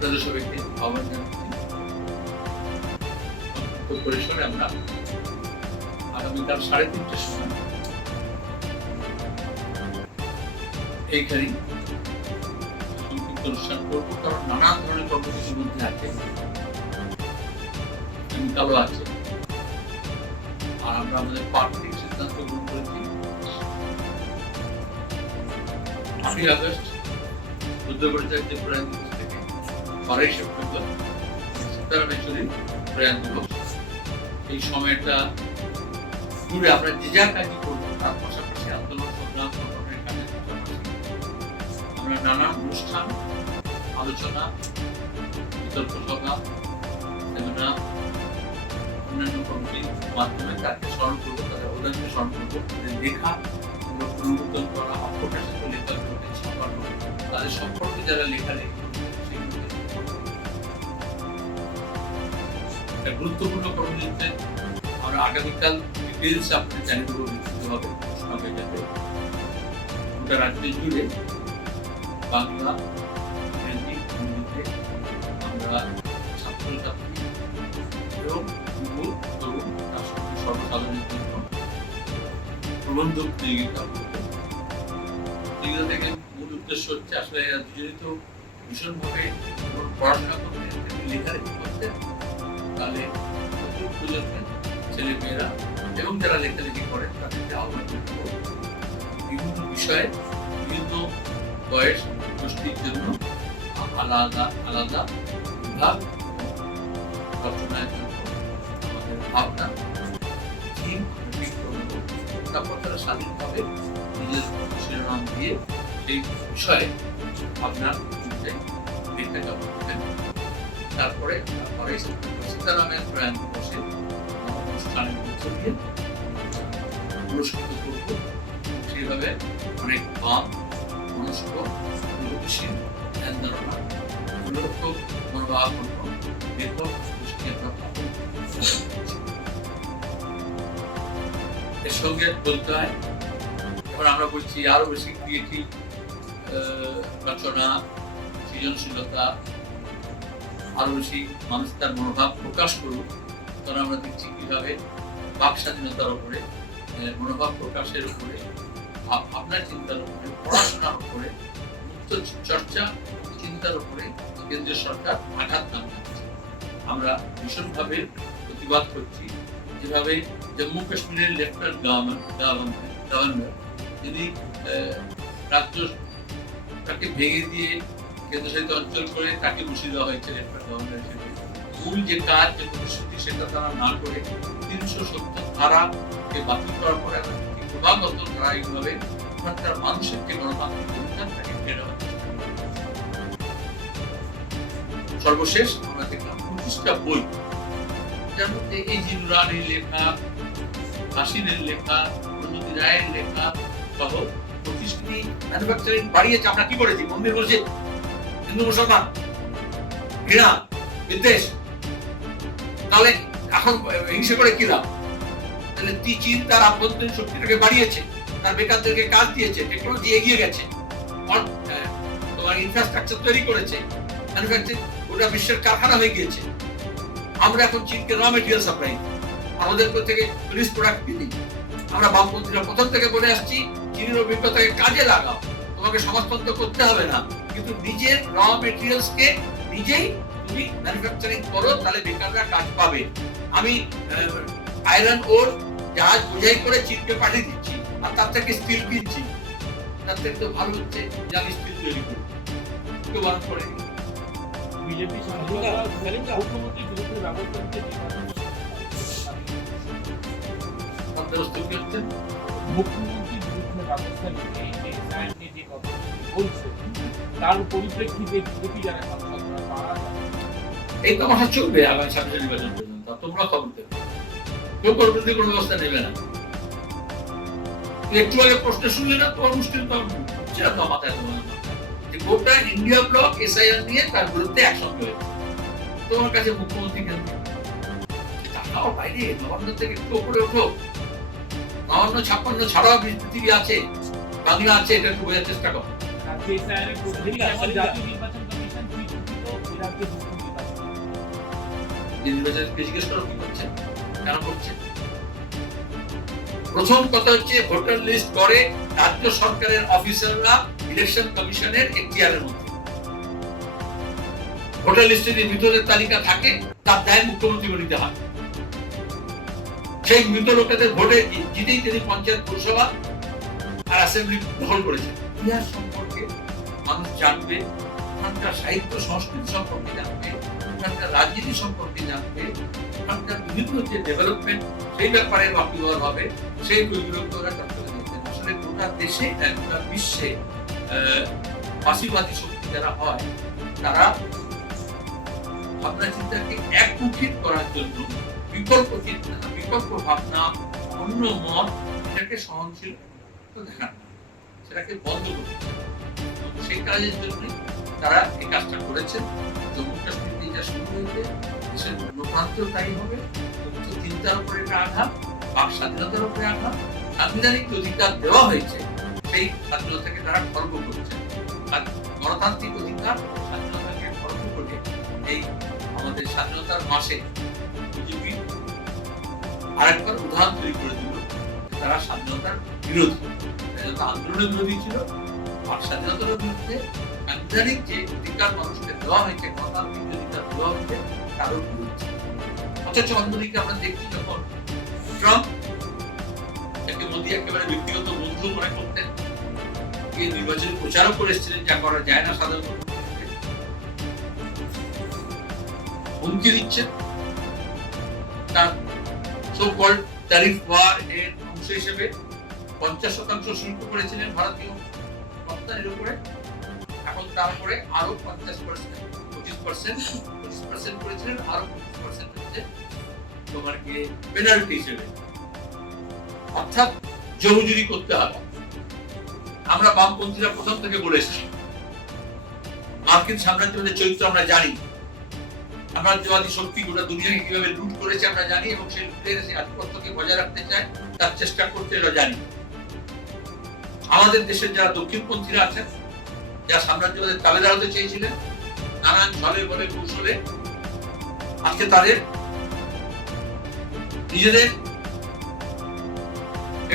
আপনাদের সবাইকে আহ্বান জানাচ্ছি পরিসরে আমরা আগামীকাল 3:30টার সময় এইখানেই সংক্ষিপ্ত অনুষ্ঠান করবো, কারণ নানান ধরনের কর্মসূচির মধ্যে আছে, আগামীকালও আছে। আর আমরা আমাদের পার্টির সিদ্ধান্ত গ্রহণ করেছি 3 আগস্ট বুদ্ধপরিচার্য প্রয়াণ দিবস থেকে 12 সেপ্টেম্বর সীতারাম ইয়েচুরির প্রয়াণ দিবস। এই সময়টা জুড়ে আমরা যে যা কাজই করবো তার পাশাপাশি আন্দোলন সংগ্রাম সংগঠনের কাজের পাশাপাশি আমরা নানান অনুষ্ঠান, আলোচনা, বিতর্ক সভা, সেমিনার, অন্যান্য কমিটির মাধ্যমে তাকে স্মরণ করবো, তাদের অবদানকে স্মরণ করবো, তাদের লেখা পুনরুত্তোলন করা, অপ্রকাশিত লেখাগুলোকে ছাপানো, তাদের সম্পর্কে যারা লেখালেখি করবে সেগুলোকে একটা গুরুত্বপূর্ণ কর্মসূচিতে আমরা আগামীকাল ডিটেলস আপনাদের জানিয়ে দেবো, বিস্তৃতভাবে ঘোষণা হয়ে যাবে। গোটা রাজ্য জুড়ে বাংলা, ইংরেজি, হিন্দিতে আমরা ছাত্রছাত্রী এবং যুব তরুণ তার সঙ্গে সর্বসাধারণের জন্য প্রবন্ধ প্রতিযোগিতা করবো। প্রতিযোগিতা থেকে মূল উদ্দেশ্য হচ্ছে আসলে দুজনেই তো ভীষণভাবে পড়াশোনা করতে লেখালেখি করতেন, তাহলে নতুন প্রজন্মের ছেলে মেয়েরা এবং যারা লেখালেখি করেন তাদেরকে আহ্বান করবো বিভিন্ন বিষয়ে বিভিন্ন বয়স গোষ্ঠীর জন্য আলাদা আলাদা বিভাগ রচনার জন্য আমাদের ভাবনা থিম ঠিক করবো। তারপর তারা স্বাধীনভাবে নিজের শিরোনাম দিয়ে সেই বিষয়ে ভাবনার অনুযায়ী লেখা জমা করবেন। তারপরে সীতারামের প্রয়াণ দিবসে অনুষ্ঠানের মধ্য দিয়ে পুরস্কৃত করবো। সেইভাবে অনেক বাম মনস্ক প্রগতিশীল ধ্যান ধারণা মনোরক্ষক মনোভাবাপন্ন লেখক এর সঙ্গে বলতে হয়। এখন আমরা বলছি আরো বেশি ক্রিয়েটিভ রচনা, সৃজনশীলতা, আরো বেশি মানুষ তার মনোভাব প্রকাশ করুক। তখন আমরা দেখছি কিভাবে বাক স্বাধীনতার উপরে, মনোভাব প্রকাশের উপরে, আপনার চিন্তার উপরে, পড়াশোনার উপরে, মুক্ত চর্চা চিন্তার উপরে কেন্দ্রীয় সরকার আঘাত নামাচ্ছে। আমরা ভীষণভাবে প্রতিবাদ করছি যেভাবে জম্মু কাশ্মীরের লেফটেন্যান্ট গভর্নর তিনি রাজ্যটাকে ভেঙে দিয়ে কেন্দ্রশাসিত অঞ্চল করে তাকে বসিয়ে দেওয়া হয়েছে লেফটেন্যান্ট গভর্নর হিসেবে। মূল যে কাজ, যে প্রতিশ্রুতি সেটা তারা না করে 370 ধারাকে বাতিল করার পরে ক্রমাগত ধারাবাহিকভাবে ওখানকার মানুষের যে গণতান্ত্রিক অধিকার তাকে ফেরা হচ্ছে। সর্বশেষ আমরা দেখলাম 25টা বই, যার মধ্যে এই জিনুরানির লেখা, হাসিনের লেখা, প্রণতি রায়ের লেখা সহ 25টি ম্যানুফ্যাকচারিং বাড়িয়েছে। আমরা কি করেছি? মন্দির মসজিদ, হিন্দু মুসলমান, ঘৃণা, বিদ্বেষ, তাহলে এখন হিংসে করে কি লাভ? তাহলে চীন তার আভ্যন্তরীণ শক্তিটাকে বাড়িয়েছে, তার বেকারদেরকে কাজ দিয়েছে, টেকনোলজি এগিয়ে গেছে, তোমার ইনফ্রাস্ট্রাকচার তৈরি করেছে, ম্যানুফ্যাকচারিং ওটা বিশ্বের কারখানা হয়ে গিয়েছে। আমরা এখন চীনকে র মেটেরিয়াল সাপ্লাই, আমাদের থেকে ফিনিশ প্রোডাক্ট কিনি। আমরা বামপন্থীরা প্রথম থেকে বলে আসছি চীনের অভিজ্ঞতাকে কাজে লাগাও, তোমাকে সমাজতন্ত্র করতে হবে না, কিন্তু নিজের র মেটেরিয়ালসকে নিজেই তুমি ম্যানুফ্যাকচারিং করো, তাহলে বেকাররা কাজ পাবে। আমি আয়রন ওর জাহাজ বোঝাই করে চীনকে পাঠিয়ে দিচ্ছি, আর তার থেকে স্টিল কিনছি। তার থেকে তো ভালো হচ্ছে যে আমি স্টিল তৈরি করি, কেউ বারণ করেনি। বিজেপি মুখ্যমন্ত্রীর বিরুদ্ধে ব্যবস্থা নিতে মুখ্যমন্ত্রীর বিরুদ্ধে ব্যবস্থা নিতে যে কথা বলছে, তার পরিপ্রেক্ষিতে বিজেপি যারা সাংসদরা তারা এই তামাশা চলবে আগামী 26 নির্বাচন পর্যন্ত। তোমরা খবর দেবে, কেউ পরবর্তী কোনো ব্যবস্থা নেবে না। একটু আগে প্রশ্ন শুনলে না, তোমার মুশকিল তো মাথায় তোমার যে গোটা ইন্ডিয়া ব্লক এসআইআর নিয়ে তার বিরুদ্ধে একসঙ্গে হয়েছে। তোমার কাছে মুখ্যমন্ত্রী কেন তাকাও বাইরে, নবান্ন থেকে একটু উপরে ওঠো। 52-56 ছাড়াও পৃথিবী আছে, বাংলা আছে, এটা একটু বোঝার চেষ্টা করো। জাতীয় নির্বাচন কমিশন রাজ্যে দ্রুত নির্বাচন। নির্বাচনকে জিজ্ঞেস করো কি করছে, কেন করছে। প্রথম কথা হচ্ছে ভোটার লিস্ট করে রাজ্য সরকারের অফিসাররা ইলেকশন কমিশনের এখতিয়ারের মধ্যে। ভোটার লিস্টে যে মৃতদের তালিকা থাকে তার দায় মুখ্যমন্ত্রী নিতে হয়। সেই মৃত লোকেদের ভোটে জিতেই তিনি পঞ্চায়েত, পৌরসভা আর অ্যাসেম্বলি দখল করেছেন। ইতিহাস সম্পর্কে মানুষ জানবে, ওখানকার সাহিত্য সংস্কৃতি সম্পর্কে জানবে, ওখানকার রাজনীতি সম্পর্কে জানবে, ওখানকার বিভিন্ন যে ডেভেলপমেন্ট সেই ব্যাপারে ওয়াকিবহাল হবে। সেই বইগুলো ওরা চর্চা দিয়েছেন। আসলে গোটা দেশে গোটা বিশ্বে ফাঁসিবাদী শক্তি যারা হয় তারা ভাবনা চিন্তাকে একমুখী করার জন্য বিকল্প চিন্তা, বিকল্প ভাবনা, অন্য মত এটাকে সহনশীল দেখান না, সেটাকে বন্ধ করতে। সেই কাজের জন্য তারা এই কাজটা করেছেন। জম্মু কাশ্মীর যেটা শুরু হয়েছে দেশের অন্য প্রান্তেও তাই হবে। মুক্ত চিন্তার উপরে একটা আঘাত, বাক স্বাধীনতার উপরে আঘাত, সাংবিধানিক অধিকার দেওয়া হয়েছে সেই স্বাধীনতাকে তারা খর্ব করছে। আর গণতান্ত্রিক অধিকার স্বাধীনতাকে খর্ব করে এই আমাদের স্বাধীনতার মাসে বিজেপি আরেকবার উদাহরণ তৈরি করে দিল তারা স্বাধীনতার বিরোধী, আন্দোলনের বিরোধী ছিল। আর স্বাধীনতার বিরুদ্ধে সাংবিধানিক যে অধিকার মানুষকে দেওয়া হয়েছে, গণতান্ত্রিক অধিকার দেওয়া হয়েছে কারোর বিরুদ্ধে। অথচ অন্যদিকে আমরা দেখছি যখন ট্রাম্প যাকে মোদী একেবারে ব্যক্তিগত বন্ধু মনে করতেন, নির্বাচনী প্রচারও করে এসেছিলেন, যা করা যায় না সাধারণত, হুমকি দিচ্ছেন। তার সো কল্ড ট্যারিফ ওয়ার এর অংশ হিসেবে 50% শুল্ক করেছিলেন ভারতীয় রপ্তানির উপরে। এখন তারপরে আরো 25% করেছিলেন, আরো 25% হচ্ছে তোমার কি পেনাল্টি হিসেবে, অর্থাৎ জমজুরি করতে হবে। আমরা বামপন্থীরা প্রথম থেকে বলে এসেছি মার্কিন সাম্রাজ্যবাদের চরিত্র আমরা জানি। সাম্রাজ্যবাদী শক্তি গোটা দুনিয়াকে কিভাবে লুট করেছে আমরা জানি, এবং সেই লুটের সেই আধিপত্যকে বজায় রাখতে চায়, তার চেষ্টা করতে এটা জানি। আমাদের দেশের যারা দক্ষিণপন্থীরা আছেন, যারা সাম্রাজ্যবাদের তাবেদার হতে চেয়েছিলেন নানান ছলে বলে কৌশলে, আজকে তাদের নিজেদের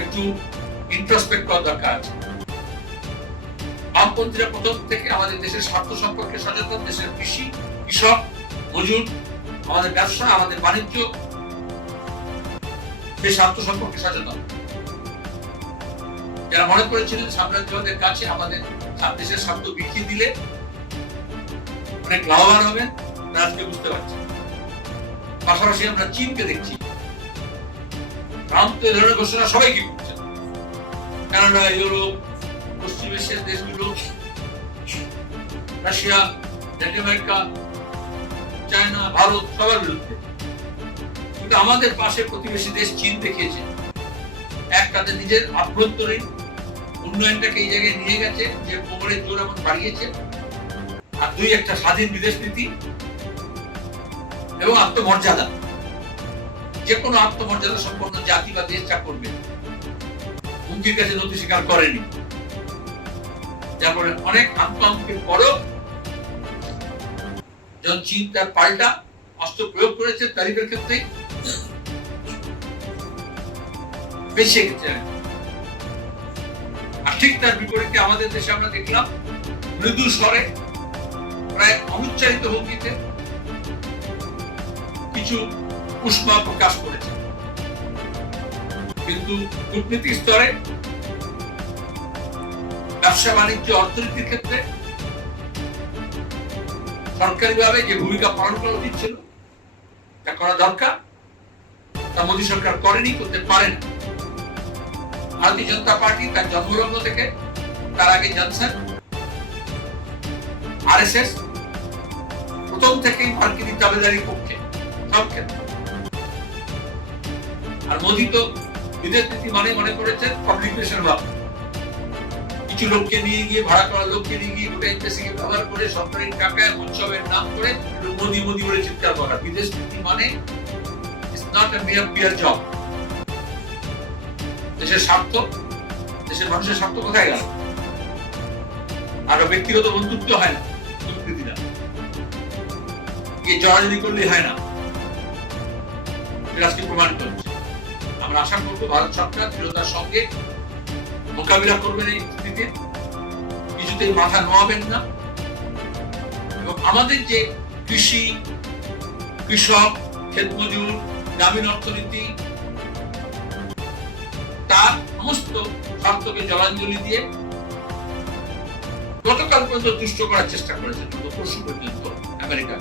একটু ইন্ট্রোস্পেক্ট করা দরকার আছে। বামপন্থীরা প্রথম থেকে আমাদের দেশের স্বার্থ সম্পর্কে সচেতন, দেশের কৃষি, কৃষক, মজুর, আমাদের ব্যবসা, আমাদের বাণিজ্য, সেই স্বার্থ সম্পর্কে সচেতন। যারা মনে করেছিলেন সাম্রাজ্যবাদের কাছে আমাদের দেশের স্বার্থ বিকিয়ে দিলে অনেক লাভবান হবেন, তারা আজকে বুঝতে পারছে। পাশাপাশি আমরা চীনকে দেখছি, ট্রাম্প তো এই ধরনের ঘোষণা সবাইকে করছেন। কানাডা, ইউরোপ, পশ্চিম এশিয়ার দেশগুলো, Russia, Latin America, China, Bharat সবার বিরুদ্ধে। কিন্তু আমাদের পাশে প্রতিবেশী দেশ চীন দেখিয়েছে এক, তাদের নিজের আভ্যন্তরীণ উন্নয়নটাকে এই জায়গায় নিয়ে গেছে যে কোমরের জোর এমন বাড়িয়েছে, আর দুই, একটা স্বাধীন বিদেশ নীতি এবং আত্মমর্যাদা। যে কোনো আত্মমর্যাদা সম্পন্ন জাতি বা দেশ যা করবে হুমকির কাছে নথি স্বীকার করেনি। তারপরে অনেক আত্মহংকের পরও যখন চীন তার পাল্টা অস্ত্র প্রয়োগ করেছে তারিফের ক্ষেত্রে বেঁচে গেছে। আর ঠিক তার বিপরীতে আমাদের দেশে আমরা দেখলাম মৃদু স্বরে, প্রায় অনুচ্চারিত ভঙ্গিতে কিছু উষ্মা প্রকাশ করেছে। কিন্তু কূটনীতিক স্তরে, ব্যবসা বাণিজ্য, অর্থনীতির ক্ষেত্রে সরকারিভাবে যে ভূমিকা পালন করা উচিত ছিল, তা করা দরকার, তা মোদী সরকার করেনি, করতে পারে না। ভারতীয় জনতা পার্টি তার জন্মলগ্ন থেকে, তার আগে জনসন, আরএসএস প্রথম থেকেই মার্কিন দাবিদারির পক্ষে সব ক্ষেত্রে। আর মোদী তো বিদেশ নীতি মানে মনে করেছেন পাবলিকেশন ভাব, কিছু লোককে নিয়ে গিয়ে, ভাড়া করা লোককে নিয়ে গিয়ে গোটা এমবেসিকে ব্যবহার করে সরকারি টাকায় উৎসবের নাম করে মোদী মোদী বলে চিৎকার করা। বিদেশ নীতি মানে it's not a peer job. দেশের স্বার্থ, দেশের মানুষের স্বার্থ কোথায় গেল? আর ব্যক্তিগত বন্ধুত্ব হয় না, কূটনীতি না। গিয়ে জড়াজড়ি করলেই হয় না, এটা আজকে প্রমাণিত হচ্ছে। আমরা আশা করবো ভারত সরকার দৃঢ়তার সঙ্গে মোকাবিলা করবেন এই স্থিতিতে, কিছুতেই মাথা নোয়াবেন না, এবং আমাদের যে কৃষি, কৃষক, ক্ষেতমজুর, গ্রামীণ অর্থনীতি, তার সমস্ত স্বার্থকে জলাঞ্জলি দিয়ে গতকাল পর্যন্ত তুষ্ট করার চেষ্টা করেছে, পরশু পর্যন্ত আমেরিকা